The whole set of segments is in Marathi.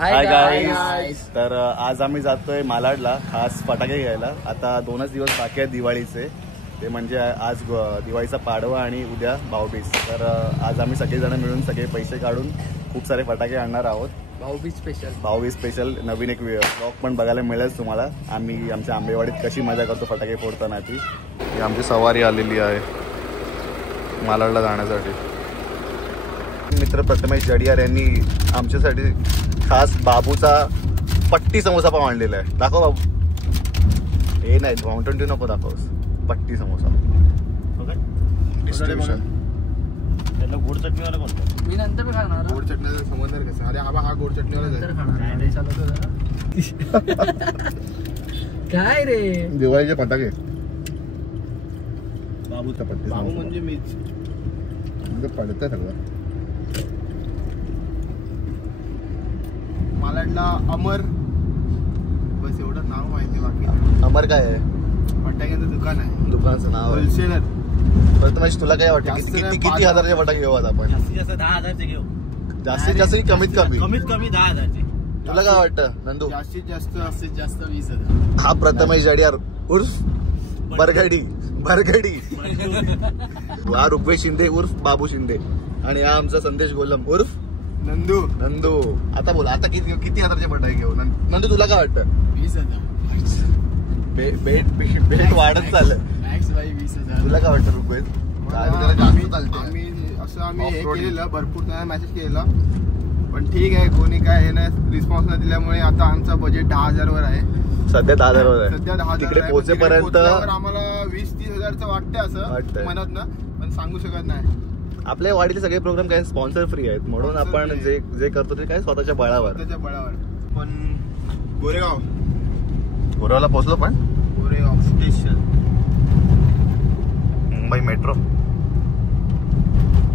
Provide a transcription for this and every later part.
Hi guys. तर आज आम्ही जातोय मालाडला खास फटाके घ्यायला. आता 2च दिवस बाकी आहेत दिवाळीचे. ते म्हणजे आज दिवाळीचा पाडवा आणि उद्या भाऊबीज. तर आज आम्ही सगळेजण मिळून सगळे पैसे काढून खूप सारे फटाके आणणार आहोत. भाऊबीज स्पेशल नवीन एक ब्लॉग पण बघायला मिळेल तुम्हाला. आम्ही आमच्या आंबेवाडीत कशी मजा करतो फटाके फोडताना ती. ही आमची सवारी आलेली आहे मालाडला जाण्यासाठी. मित्र प्रथमेश जडियार यांनी आमच्यासाठी खास बाबूचा पट्टी समोसा पण आणलेला आहे. दाखव बाबू. हे नाही माउंटेन ड्यू नको दाखवस. पट्टी समोसा डिस्ट्रीब्युशन. त्याला गोड चटणीवाला कोणता? मी नंतर खाणार. गोड चटणीचा संबंध कसा? अरे हा गोड चटणीवाला काय रे दिवाळीचे फटाके. बाबूचा पट्टी बाबू म्हणजे मीच पडत सगळं. मालाडला अमर, बस एवढं नाव माहिती. बाकी अमर काय आहे? फटाक्याचं दुकान आहे. दुकानाचं नाव आहे होलसेलर. प्रथमेश तुला काय वाटतं किती हजाराचे फटाके घेऊ आज आपण? जास्तीत जास्त 10,000चे घेऊ. जास्तीत जास्त की कमीत कमी? कमीत कमी 10,000चे. तुला काय वाटतं नंदू? जास्तीत जास्त 20,000. हा प्रथमेश जडियार उर्फ बरगडी. हा ऋग्वेश शिंदे उर्फ बाबू शिंदे. आणि हा आमचा संदेश गोलम उर्फ नंदू. आता बोला, आता किती हजारचे फटाके घेऊ नंदू? तुला काय वाटतं? 20,000. भेट वाढत चाललं. तुला काय वाटतं ऋग्वेश? आम्ही हे केलेलं, भरपूर त्यांना मेसेज केलेला, पण ठीक आहे कोणी काय हे नाही रिस्पॉन्स नाही दिल्यामुळे आता आमचं बजेट 10,000 वर आहे. सध्या 10,000 वर आहे. सध्या 10,000 तिकडे पोहोचेपर्यंत आम्हाला 20-30 हजारचं वाटतंय असं मनात ना, पण सांगू शकत नाही. आपल्या वाडीचे सगळे प्रोग्राम काय स्पॉन्सर फ्री आहेत म्हणून आपण जे करतो ते काय स्वतःच्या बळावर. पण गोरेगावला पोहोचलो. पण गोरेगाव स्टेशन, मुंबई मेट्रो.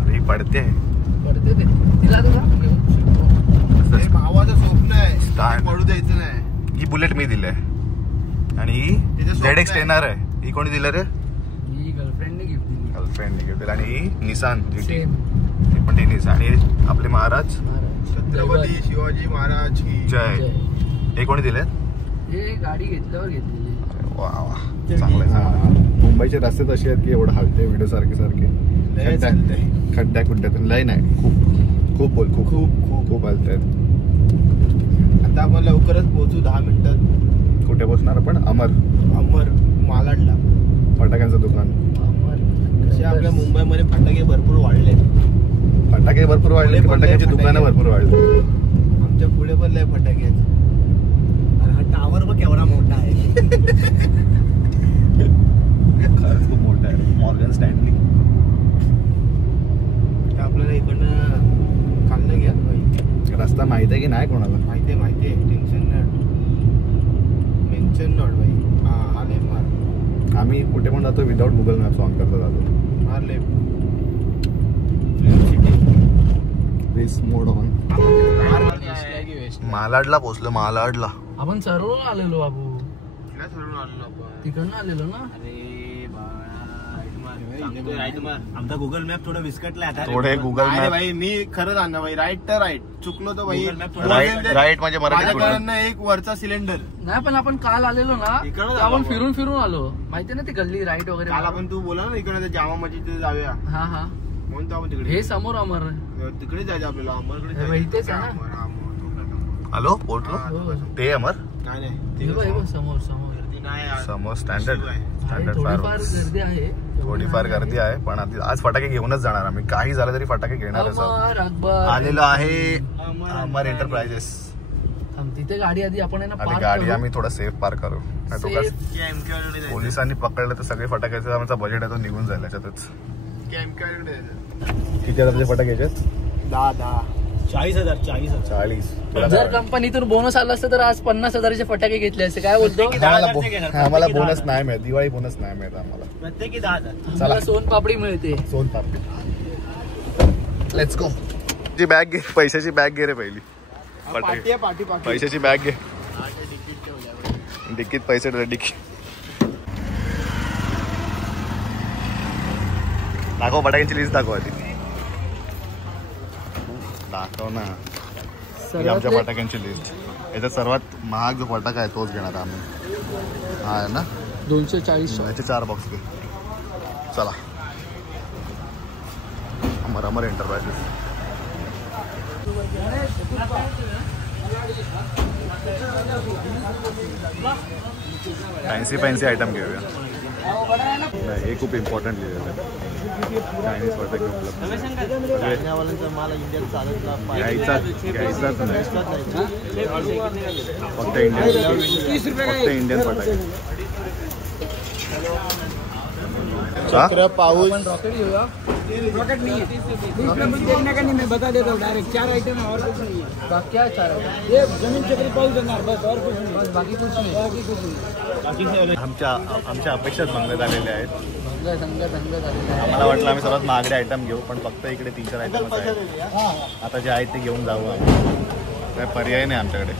अरे पडते ते तिला भावाचं स्वप्न आहे, पडू द्यायचं नाही. ही बुलेट मी दिले आणि ही ZX येणार आहे. ही कोणी दिलं रे? ही गर्लफ्रेंडने गिफ्ट दिली. गर्लफ्रेंडने गिफ्ट दिलं. आणि ही निसान GT. पण ती निसान. आणि आपले महाराज छत्रपती शिवाजी महाराज की जय. हे कोणी दिले? हे गाडी घेतल्यावर घेतलेली. वा वा, चांगलं. मुंबईचे रस्ते तसे आहेत की एवढं हालते व्हिडिओ सारखे खड्ड्या खुड्ड्यातून लय नाही. खूप खूप हालत आहेत. आता आपण लवकरच पोहोचू 10 मिनिटात. कुठे पोहोचणार आपण? अमर मालाडला. फटाक्यांचं दुकान. कसे आपल्या मुंबईमध्ये फटाके भरपूर वाढले. फटाक्याची दुकानं भरपूर वाढले. आमच्या पुढे पण लय फटाके आहेत. हा टावर बघ केवढा मोठा आहे. खरंच खूप मोठा आहे. Morgan Stanley. आपल्याला इकडनं खाल्लं घ्या. रस्ता माहित आहे की नाही कोणाला? माहिती आहे. टेन्शन नाही. मेन्शन नॉट भाई. हा आले मार. आम्ही कुठे पण जातो विदाउट गुगल मॅप्स ऑन करता जातो. मारले मोड ऑन. मालाडला पोहोचलो. मालाडला आपण सर्व आलेलो बाबू. तिकडनं आलेलो ना. आमचा गुगल मॅप थोडं विस्कटलाय आता. थोडे गुगल मॅप भाई. मी खरंच आणलं भाई. राईट तर राईट. चुकलो तर भाई. राईट म्हणजे माझ्याकडनं एक वरचा सिलेंडर नाही. पण आपण काल आलेलो ना, आपण फिरून आलो. माहितीये ना ती गल्ली राईट वगैरे. काल आपण तू बोला ना इकडे जामा मस्जिद जाऊया. हा म्हणून आपण तिकडे हे समोर अमर तिकडे जायचं आपल्याला. अमरकडे माहितीच आहे ना. हॅलो पोर्टलो ते अमर. नाही समोर स्टँडर्ड थोडीफार गर्दी आहे. थोडीफार गर्दी आहे. पण आज फटाके घेऊनच जाणार आम्ही. काही झालं तरी फटाके घेणार. आलेलो आहे अमर एंटरप्राइजेस. तिथे गाडी आधी आपण गाडी आम्ही थोडा सेफ पार्क करू. पोलिसांनी पकडलं तर सगळे फटाक्याचं आमचा बजेट आहे तो निघून जाईल याच्यातच. किती हजारचे फटाके घ्यायचे? 10. 40,000. जर कंपनीतून बोनस आला असतं तर आज 50,000चे फटाके घेतले असते. काय बोलतो? आम्हाला बोनस नाही मिळत. दिवाळी बोनस नाही मिळत आम्हाला. प्रत्येकी 10,000. चला सोनपापडी मिळते. Let's go. बॅग घे. पैशाची बॅग घे रे पहिली. पाठी पैशाची बॅग घे. डिक्कीत पैसे डिक्की दाखव. फटाक्यांची लिस्ट दाखव आधी. दाखव ना. ही आमच्या फटाक्यांची लिस्ट. याच्यात सर्वात महाग जो फटाका आहे तोच घेणार आम्ही. हा आहे ना 240. याचे 4 बॉक्स घे. चला अमर एंटरप्राइजेस. फॅन्सी आयटम घेऊया. हे खूप इम्पॉर्टंट लिहिलेलं आहे. चायनीज फटाके उपलब्ध घ्यायचाच नाही. फक्त इंडियन फटाके. पाऊस रॉकेट घेऊया. रॉकेट नहीं है, देखने का नहीं, मैं बता देता हूँ डायरेक्ट. 4 आइटम है और कुछ नहीं है. बाकी क्या 4 आइटम? ये जमीन चक्री पाऊस देणार बस, और कुछ नहीं. बस बाकी कुछ नाही. बाकी कुछ नहीं. आमच्या अपेक्षाच भंग झालेल्या आहेत. दंग झालेला आहे. आम्हाला वाटलं आम्ही सर्वात महागडे आयटम घेऊ, पण फक्त इकडे 3-4 आयटमच आहेत. आता जे आहेत ते घेऊन जाऊ. काय पर्याय नाही आमच्याकडे.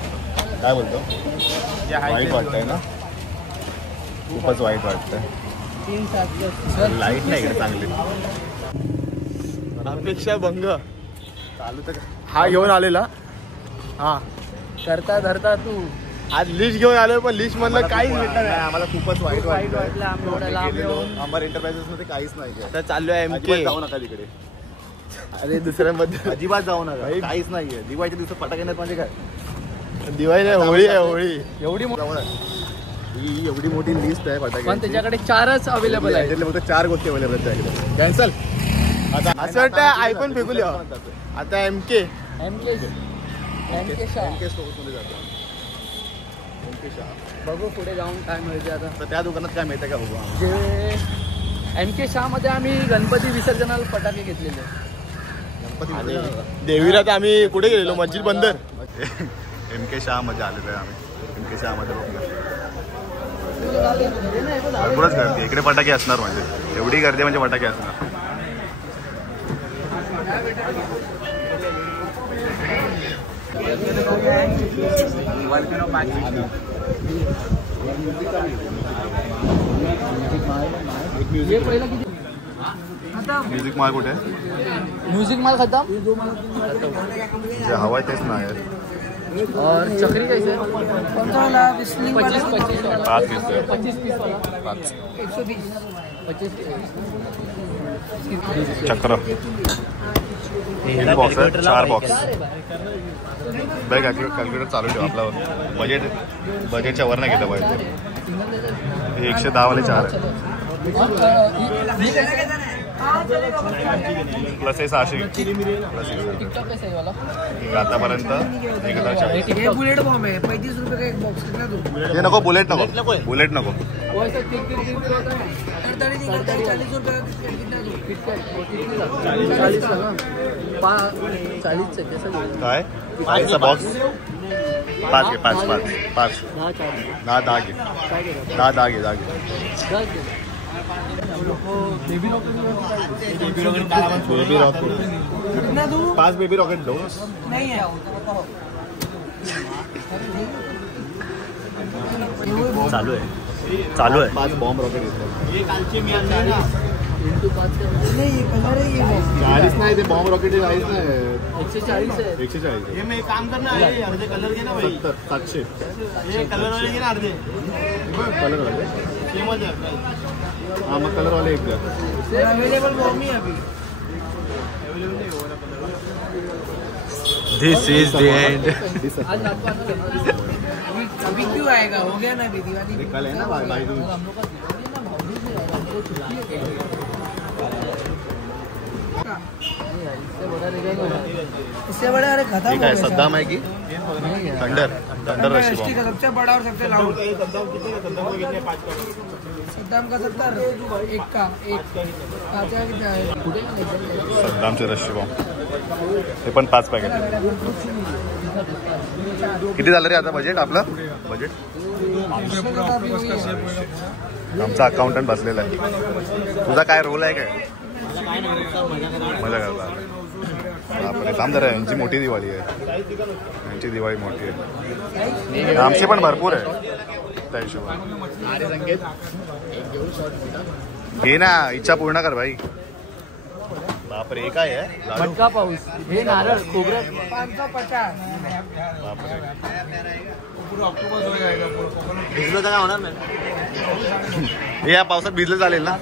काय बोलतो? वाईट वाटतंय ना, खूपच वाईट वाटतंय. 3-7 लाईट नाही इकडे चांगली. अपेक्षा भंग चालू तर हा घेऊन आलेला. हा करता धरता तू आज लिस्ट घेऊन आलोय, पण लिस्ट मधलं काहीच भेटलं नाही. नाही. आम्हाला खूपच वाईट वाटलं. वाटलं. आम्ही एवढं लांब येऊन अमर एंटरप्राइजेस मध्ये काहीच नाही. आता चाललोय अजिबात जाऊ नका तिकडे. अरे दुसऱ्यामध्ये अजिबात जाऊ नका. काहीच नाहीये. दिवाळीच्या दिवसात फटाके नाहीत म्हणजे काय? दिवाळी नाही, होळी आहे. होळी एवढी ही एवढी मोठी लिस्ट आहे पण फटाके. त्याच्याकडे 4च अवेलेबल आहे. त्याच्यातले फक्त 4 गोष्टी अवेलेबल आहेत त्याच्याकडे. कॅन्सल. असं वाटतं आयफोन फेकू लिहा. आता MK MK शहा. बघू पुढे जाऊन काय मिळते आता. तर त्या दुकानात काय मिळतं का बघू. जे MK शहा मध्ये आम्ही गणपती विसर्जनाला फटाके घेतलेले. देवीला तर आम्ही कुठे गेलेलो, मस्जिद बंदर. MK शहा मध्ये आलेलो आहे आम्ही. MK शहा मध्ये भरपूरच गर्दी. इकडे फटाके असणार, म्हणजे एवढी गर्दी म्हणजे फटाके असणार. हे पहिला किती म्युझिक माल कुठे? म्युझिक माल खतम. जे हवं आहे तेच नाही. और चक्री कैसे? 15 25 5 पीस 25 पीस वाला 120. 25 चक्र. किती बॉक्स आहे? 4 बॉक्स. बॅग कॅल्क्युलेटर चालू ठेव. आपला बजेटच्या वर नाही गेलं पाहिजे. 110 वाले 4 आहे. प्लस हे 600. टिकटॉक कैसे है वाला? आतापर्यंत 1040. ये बुलेट बॉम्ब है, 35 रुपए का एक बॉक्स. कितना दूं? हे नको. बुलेट नको. बुलेट नको. वो ऐसा टिक टिक टिक होता है. 40 रुपए का कितना दूं? किटकैट वो कितने का? 40 का ना. 40 से कैसा दूं? काय 5चा बॉक्स. 5 घे. 5 10 घे. 10 घे. Baby rocket baby rocket. कितना दूं? 5 बेबी रॉकेट दो. नहीं है. चालू आहे 5 बॉम्ब रॉकेट घेतलं. इंटू 5 नहीं, ये कलर है ये बॉक्स. 40 नाही ते बॉम्ब रॉकेट 40 नाही. 140 है. 140. ये मैं काम करना है, अर्धे कलर के ना भाई. 700. ये कलर वाले के ना अर्धे कलर वाले. सेमच है. हा मग कलर वाले एक द्या. अवेलेबल बॉम्ब ही है अभी. दिस इज द एंड. आज रात को आना करना. अभी क्यों आएगा? हो गया ना अभी दिवाली. कल है ना भाई हम लोग का दिवाली ना भाभी से आएगा. हम लोग छुट्टी है कहीं. नहीं यार, इससे बड़ा रहेगा ना. इससे बड़े अरे खत्म हो ठीक आहे. गए. सद्दाम आहे की नहीं यार. थंडर रशी ST का सबसे बड़ा और सबसे लाउड. सद्दाम कितने 5 का. सद्दाम का 70 एक का एक तात्या कितना है? कुठे नाही सद्दामचे रशी बॉम्ब. हे पण 5 पॅकेट. किती झालं रे आता बजेट आपलं? बजेट आमचा अकाउंटंट बसलेला आहे. तुझा काय रोल आहे काय? मजा करता. बापरे थांब जरा. यांची मोठी दिवाळी आहे. यांची दिवाळी मोठी आहे. आमची पण भरपूर आहे त्या हिशोबाने. घे ना. इच्छा पूर्ण कर भाई. बापरे हे काय आहे? लाडू. मटका पाऊस. हे नारळ खोबरं. 550. भिजलो तर काय होणार नाही. हे या पावसात भिजलं चालेल ना?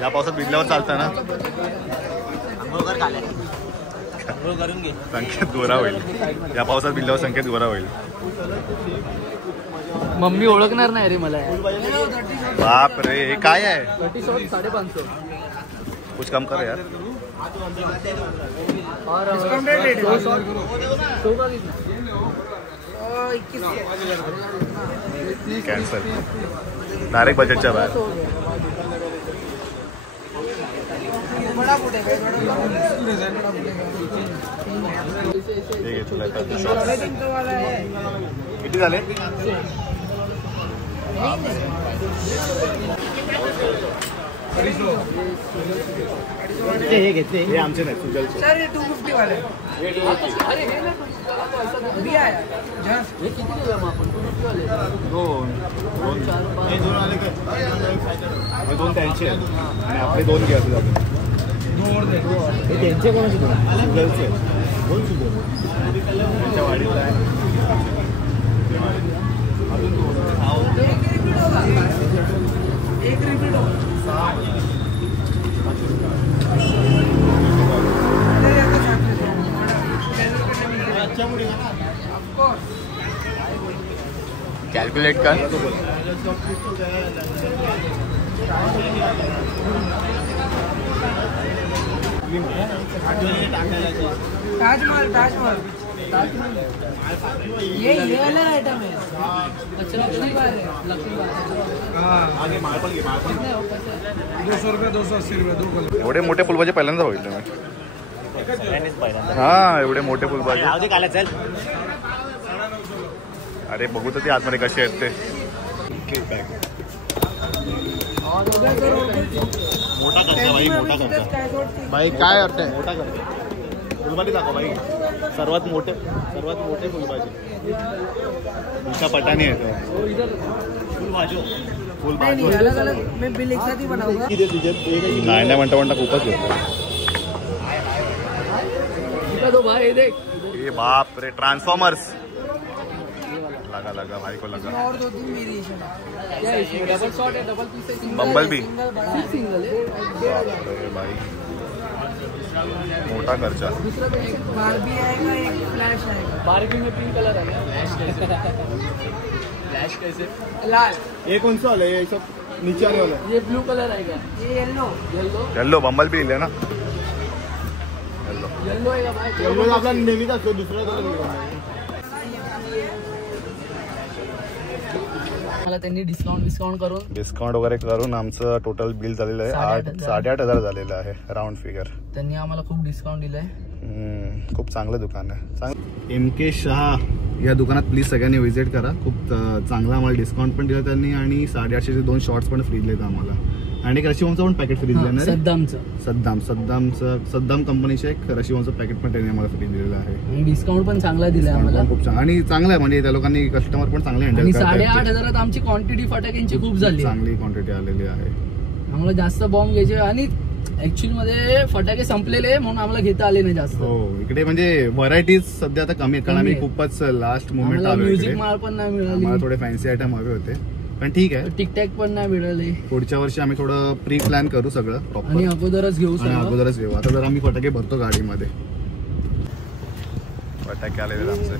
या पावसात भिजल्यावर चालतं ना? करून घे. संकेत गोरा होईल. या पावसात भिजल्यावर संकेत गोरा होईल. मम्मी ओळखणार नाही रे मला. बाप रे, हे काय आहे? 550. कुछ कम कर यार. कॅन्सल. डायरेक्ट बजेटच्या बाहेर. किती झाले? हे घेतले. हे आमचे नाही, सुजलचे. सर ये 250 वाला है. अरे हे ना अभी आया हे किती दिलं मग आपण? 250 वाले. दोन हे दोन आले काय? हे दोन त्यांचे आहेत आणि आपले दोन घ्या तुझा. हे त्यांचे कोणाचे दोन? सुजलचे. दोन सुद्धा. त्यांच्या वाडीला आहे. एक रिपीट होगा. कॅल्क्युलेट कर. ताजमहल ताजमहल ये वाला आइटम है. अच्छा लक्ष्मी बार है. लक्ष्मी बार. आगे माळपण घे, माळपण. 200 रुपये 280 रुपये 2 किलो. एवढे मोठे फुलभाजी पहिल्यांदा बघितले मी. हा, एवढे मोठे फुलभाजी. चल. अरे बघू तर ते आतमध्ये कसे आहेत ते. मोठा करता भाई, मोठा करता भाई काय अर्थ आहे? मोठा करता. फुलभाजी दाखव भाई. सर्वात मोठे फुलभाजी. उषा पटाणी आहे तो. फुलभाजी अलग अलग मैं बिल एक साथ ही बनाऊंगा. नाही म्हणता खूपच होतं. तो भाई देख. ये बाप रे, ट्रांसफॉर्मर्स. लगा भाई को लगा. और 2-3 वेरिएशन है. क्या है इसमें? डबल शॉट है, डबल पीस है, सिंगल बम्बल बी. सिंगल बड़ा है. सिंगल है. अरे भाई मोठा खर्चा. दूसरा भी एक बारबी आएगा एक फ्लैश आएगा. बारबी में पिंक कलर है. फ्लैश कैसे? लाल हे कोणचं आलं? हे सब नीचे आले वाला. ये ब्लू कलर आएगा. ये yellow. Yellow yellow bumble bee लिहिले ना. येल्लो येलो आएगा भाई. येलो आपला नेहमीच असतो. दुसरा कलर मला त्यांनी डिस्काउंट करून डिस्काउंट वगैरे करून आमचं टोटल बिल झालेलं आहे 8,500 झालेलं आहे राऊंड फिगर. त्यांनी आम्हाला खूप डिस्काउंट दिलाय. खूप चांगलं दुकान आहे. MK शाह या दुकानात प्लीज सगळ्यांनी व्हिजिट करा. खूप चांगला आम्हाला डिस्काउंट पण दिला त्यांनी आणि 850चे 2 शॉर्ट्स पण फ्री दिलेत आम्हाला. आणि एक रशिवनचं पण पॅकेट फ्री दिलं आहे. सद्दाम कंपनीचे एक रशिवनचं पॅकेट पण त्यांनी आम्हाला फ्री दिलेलं आहे. डिस्काउंट पण चांगला दिलाय आम्हाला. खूप छान आणि चांगलं आहे. म्हणजे त्या लोकांनी कस्टमर पण चांगले हँडल करतात. 8,500 आमची क्वांटिटी फटाक्यांची खूप झाली. चांगली क्वांटिटी आलेली आहे. आम्हाला जास्त बॉम्ब घ्यायचे आणि ऍक्च्युअली मध्ये फटाके संपलेले म्हणून आम्हाला घेता आले नाही जास्त. हो, इकडे म्हणजे व्हरायटीज सध्या आता कमी आहेत कारण आम्ही खूपच लास्ट मोमेंट आलो. म्युझिक माल पण नाही मिळाली. मला थोडे फॅन्सी आयटम हवे होते पण ठीक आहे. टिकटॅक पण नाही मिळाले. पुढच्या वर्षी आम्ही थोडं प्री प्लॅन करू सगळं आणि प्रॉपर अगोदरच घेऊ आणि अगोदरच घेऊ. आता जर आम्ही फटाके भरतो गाडीमध्ये. फटाके आलेले आमचे.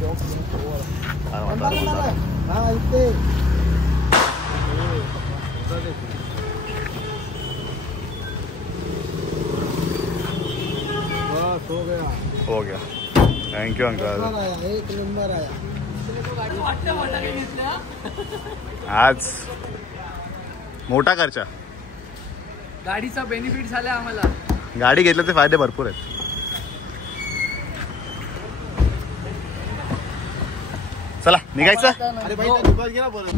हो गया. Thank you uncle. एक नंबर आया. आज मोठा खर्चा. गाडीचा बेनिफिट झाला आम्हाला. गाडी घेतल्याचे फायदे भरपूर आहेत. चला निघायचं. अरे भाई दुकान गेला बोल.